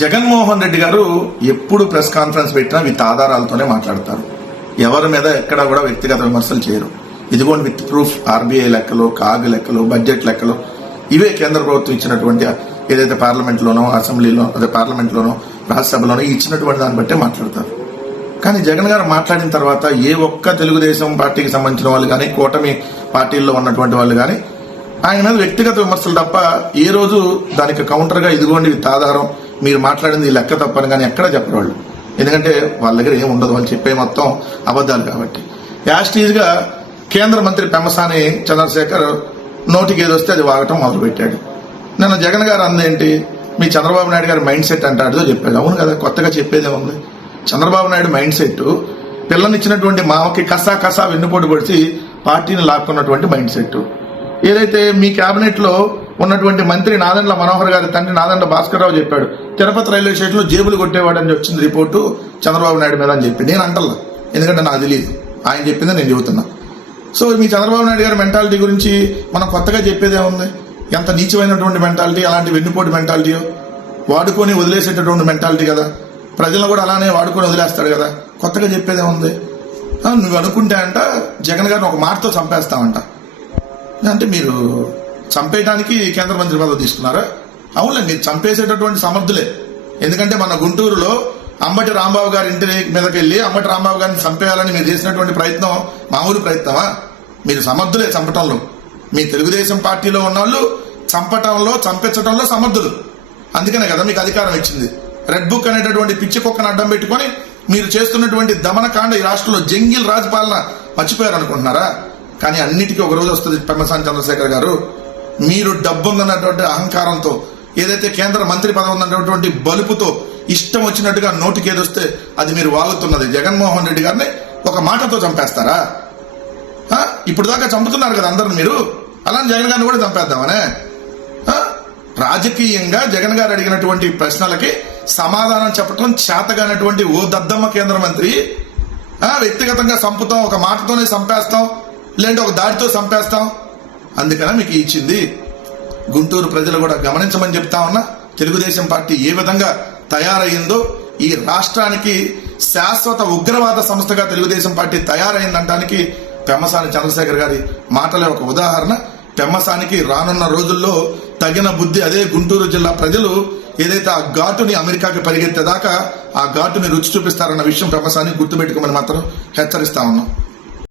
జగన్మోహన్ రెడ్డి గారు ఎప్పుడు press conference పెట్టినా విత్ ఆధారాలతోనే మాట్లాడతారు. ఎవరి మీద ఎక్కడ కూడా వ్యక్తిగత విమర్శలు చేయరు. ఇదిగోండి విత్ ప్రూఫ్ ఆర్బీఐ లెక్కలు, కాగ్ లెక్కలు, బడ్జెట్ లెక్కలు, ఇవే కేంద్ర ప్రభుత్వం ఇచ్చినటువంటి ఏదైతే పార్లమెంట్లోనో, అసెంబ్లీలో, అదే పార్లమెంట్లోనో, రాజ్యసభలోనో ఇచ్చినటువంటి దాన్ని బట్టే మాట్లాడతారు. కానీ జగన్ గారు మాట్లాడిన తర్వాత ఏ ఒక్క తెలుగుదేశం పార్టీకి సంబంధించిన వాళ్ళు కానీ, కూటమి పార్టీల్లో ఉన్నటువంటి వాళ్ళు కానీ ఆయన మీద వ్యక్తిగత విమర్శలు తప్ప ఏ రోజు దానికి కౌంటర్గా ఇదిగోండి విత్ ఆధారం మీరు మాట్లాడింది లెక్క తప్పని కానీ ఎక్కడా చెప్పరు వాళ్ళు. ఎందుకంటే వాళ్ళ దగ్గర ఏం ఉండదు, వాళ్ళు చెప్పే మొత్తం అబద్దాలు కాబట్టి. యాస్టీజ్గా కేంద్ర మంత్రి పెమ్మసాని చంద్రశేఖర్ నోటికి ఏదొస్తే అది వాగటం మొదలుపెట్టాడు. నిన్న జగన్ గారు అందేంటి, మీ చంద్రబాబు నాయుడు గారి మైండ్ సెట్ అంటాడుతో చెప్పాడు. అవును కదా, కొత్తగా చెప్పేదే ఉంది. చంద్రబాబు నాయుడు మైండ్ సెట్ పిల్లనిచ్చినటువంటి మామకి కసా వెన్నుపోటు పడిచి పార్టీని లాక్కున్నటువంటి మైండ్ సెట్. ఏదైతే మీ కేబినెట్ లో ఉన్నటువంటి మంత్రి నాదెండ్ల మనోహర్ గారి తండ్రి నాదెండ్ల భాస్కర్ రావు చెప్పాడు, తిరుపతి రైల్వే స్టేషన్ లో జేబులు కొట్టేవాడని వచ్చింది రిపోర్టు చంద్రబాబు నాయుడు మీద అని చెప్పి. నేను అంటల్లా, ఎందుకంటే నాకు తెలియదు, ఆయన చెప్పిందే నేను చెబుతున్నా. సో మీ చంద్రబాబు నాయుడు గారి మెంటాలిటీ గురించి మనం కొత్తగా చెప్పేదే ఉంది. ఎంత నీచమైనటువంటి మెంటాలిటీ, అలాంటి వెన్నుపోటు మెంటాలిటీయో, వాడుకొని వదిలేసేటటువంటి మెంటాలిటీ కదా. ప్రజలను కూడా అలానే వాడుకొని వదిలేస్తాడు కదా, కొత్తగా చెప్పేదే ఉంది. నువ్వు అనుకుంటే అంట జగన్ గారిని ఒక మాటతో చంపేస్తామంట. అంటే మీరు చంపేయడానికి కేంద్ర మంత్రి పదవి తీసుకున్నారా? అవునులే, మీరు చంపేసేటటువంటి సమర్థులే. ఎందుకంటే మన గుంటూరులో అంబటి రాంబాబు గారి ఇంటి మీదకి వెళ్ళి అంబటి రాంబాబు గారిని చంపేయాలని మీరు చేసినటువంటి ప్రయత్నం మామూలు ప్రయత్నమా? మీరు సమర్థులే చంపటంలో. మీ తెలుగుదేశం పార్టీలో ఉన్నవాళ్ళు చంపటంలో, చంపించటంలో సమర్థులు. అందుకనే కదా మీకు అధికారం ఇచ్చింది. రెడ్ బుక్ అనేటటువంటి పిచ్చి కుక్కను అడ్డం పెట్టుకొని మీరు చేస్తున్నటువంటి దమనకాండ ఈ రాష్ట్రంలో జంగిల్ రాజపాలన మర్చిపోయారు అనుకుంటున్నారా? కానీ అన్నిటికీ ఒక రోజు వస్తుంది. పెమ్మసాని చంద్రశేఖర్ గారు, మీరు డబ్బు ఉందన్నటువంటి అహంకారంతో, ఏదైతే కేంద్ర మంత్రి పదవి ఉందన్నటువంటి బలుపుతో ఇష్టం వచ్చినట్టుగా నోటికి ఏదొస్తే అది మీరు వాగుతున్నది. జగన్మోహన్ రెడ్డి గారిని ఒక మాటతో చంపేస్తారా? ఇప్పుడు దాకా చంపుతున్నారు కదా అందరిని మీరు, అలానే జగన్ గారిని కూడా చంపేద్దామనే. రాజకీయంగా జగన్ గారు అడిగినటువంటి ప్రశ్నలకి సమాధానం చెప్పడం చేతగానటువంటి ఓ దద్దమ్మ కేంద్ర మంత్రి వ్యక్తిగతంగా చంపుతాం, ఒక మాటతోనే చంపేస్తాం, లేదంటే ఒక దాడితో చంపేస్తాం. అందుకనే మీకు ఇచ్చింది. గుంటూరు ప్రజలు కూడా గమనించమని చెప్తా ఉన్నా. తెలుగుదేశం పార్టీ ఏ విధంగా తయారయ్యిందో, ఈ రాష్ట్రానికి శాశ్వత ఉగ్రవాద సంస్థగా తెలుగుదేశం పార్టీ తయారైందనడానికి పెమ్మసాని చంద్రశేఖర్ గారి మాటలే ఒక ఉదాహరణ. పెమ్మసానికి రానున్న రోజుల్లో తగిన బుద్ధి అదే గుంటూరు జిల్లా ప్రజలు ఏదైతే ఆ ఘాటుని అమెరికాకి పరిగెత్తేదాకా ఆ ఘాటుని రుచి చూపిస్తారన్న విషయం పెమ్మసాని గుర్తుపెట్టుకోమని మాత్రం హెచ్చరిస్తా ఉన్నాం.